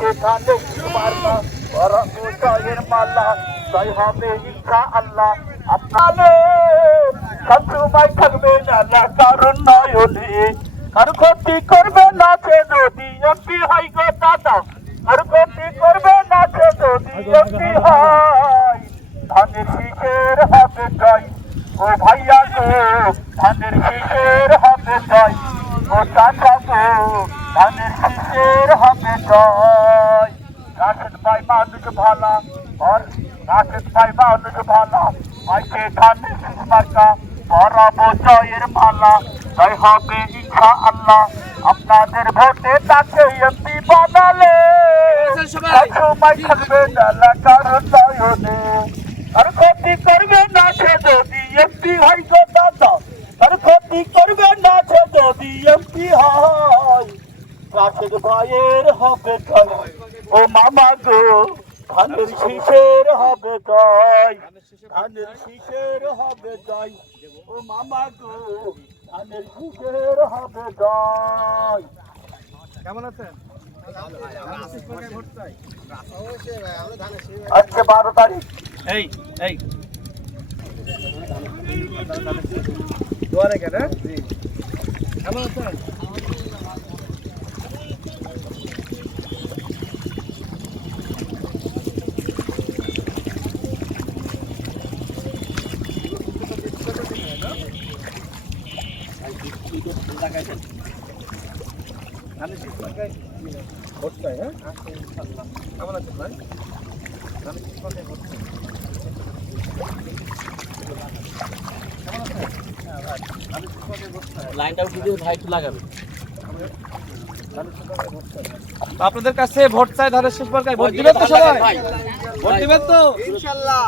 মাইকে ধানে মার্কা বড় জয়ের মালা জয় হবে ইনশাআল্লাহ আপনারে সবসময় থাকবে না কারণ নয়নে আর ক্ষতি করবে না সে যদি এমপি হয় গো দাদা আর ক্ষতি করবে না সে যদি এমপি হয় ধানের শীষের হবে জয় ও ভাইয়া গো ধানের শীষের হবে জয় ও চাচা গো ধানের শীষের হবে জয় রাশেদ ভাই মানুষ ভালা और রাশেদ ভাই মানুষ ভালা মাইকে ধানের শীষ মার্কা বরাবো জয়ের মালা জয় হবে ইনশাআল্লাহ আপনাদের ভোটে তাকে এমপি বানালে সবসময় থাকবে না কারণ নয়নে আর ক্ষতি করবে না সে যদি এমপি হয় গো দাদা আর ক্ষতি করবে না সে যদি এমপি হয় রাশেদ ভাইয়ের হবে জয় ও মামা গো ধানের শীষের হবে জয় ধানের শীষের হবে জয় ও মামা গো ধানের শীষের হবে জয় কেমন আছেন? আজকে 12 তারিখ এই এই দুয়ারে কেন? কেমন আছেন? লাইনটা উঠে দিয়ে ভাই একটু লাগাবে। আপনাদের কাছে ভোট চাই ধানের শীষ মার্কায় ভোট দিবেন তো সবাই? ভোট দিবেন তো ইনশাআল্লাহ।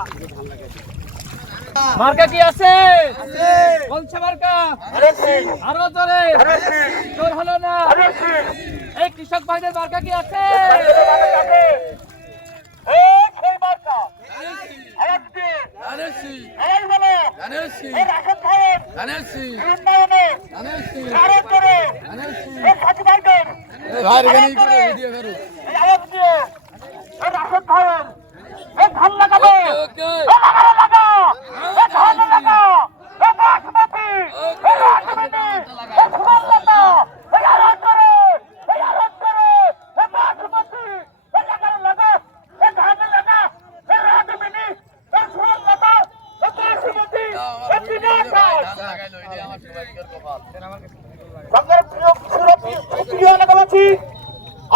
মার্কা কি আছে? কোনছে মার্কা? আরো জোরে জোর হলো না। এই কৃষক ভাইদের মার্কা কি আছে?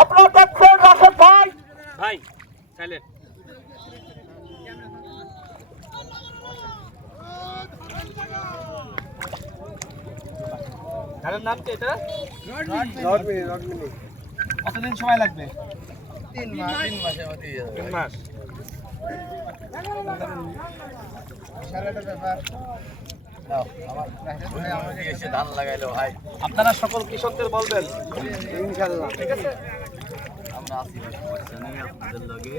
আপনার দেখছেন রাশেদ ভাই ভাই সাইলেন্ট। ধানের নাম কি এটা? রডমিনি। কতদিন সময় লাগবে? 3 মাসের মধ্যে 3 মাস। ধান লাগাইলো ভাই, আপনারা সকল কৃষকদের বলবেন ইনশাআল্লাহ। ঠিক আছে? আমরা আছি আপনাদের লগে।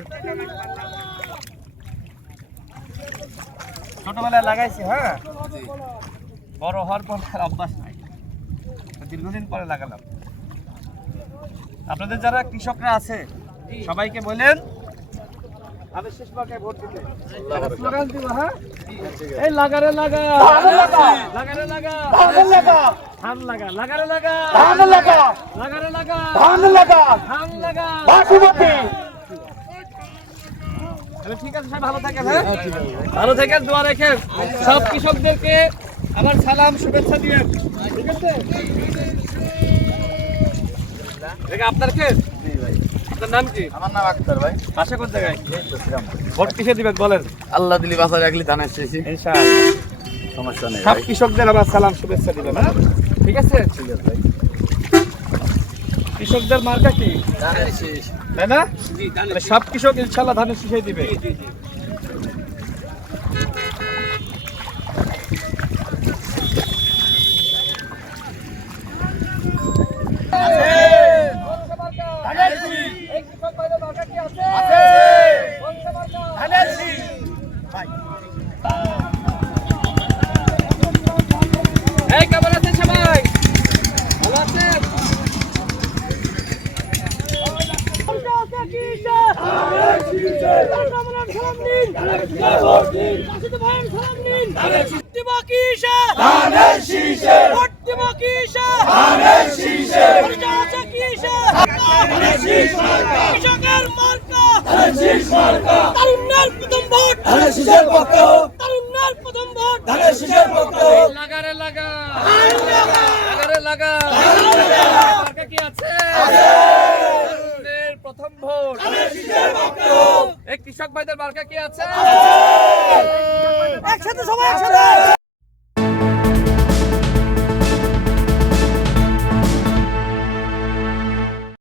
ছোটবেলায় লাগাইছি, হ্যাঁ, বড় হওয়ার পর আর অভ্যাস নাই, দীর্ঘদিন পরে লাগালাম। আপনাদের যারা কৃষকরা আছে সবাইকে বলেন আমি শেষ মার্কায় ভোট দিতে। স্লোগান দিব, হ্যাঁ, এই লাগারে লাগা, লাগারে লাগা, ধান লাগা, লাগারে লাগা, লাগারে লাগা, ধান লাগা। ঠিক আছে, সবাই ভালো থাকেন, হ্যাঁ, ভালো থাকেন, দোয়া রাখেন। সব কৃষকদেরকে আমার সালাম শুভেচ্ছা দিবেন, ঠিক আছে? আপনার কে? আপনার নাম কি? আমার নাম আক্তার ভাই। বাসা কোন জায়গায়? ভোট কিসে দিবেন বলেন? আল্লাহ দিলি বাসা রাখলি ধানের শেষে ইনশাআল্লাহ। সমস্যা নেই। সব কৃষকদের আমার সালাম শুভেচ্ছা দিবেন, হ্যাঁ, ঠিক আছে? ঠিক আছে ভাই। কৃষকদের মার্কা কি? ধানের শেষ। তাই না? তাহলে সব কৃষক ইনশাআল্লাহ ধানের শীষে দিবে। এই কেমন আছেন সবাই? ভালো আছেন? কিসে ধানের শীষে কামরান সালাম দিন ধানের শীষে ভোট দিন রাশিদ ভাইয়ের সালাম দিন ধানের শীষে দিবা কিসে ধানের শীষে ভোট দিবা কিসে ধানের শীষে পরিচয় কিসে ধানের শীষ মার্কা কৃষকের মার্কা ধানের শীষ মার্কা তারুণ্যের প্রথম ভোট ধানের শীষের পক্ষে তারুণ্যের প্রথম ভোট ধানের শীষের পক্ষে লাগারে লাগা লাগারে লাগা মার্কা কি আছে তরুণের প্রথম ভোট ধানের শীষের পক্ষে এই কৃষক ভাইদের মার্কা কি আছে একসাথে সবাই একসাথে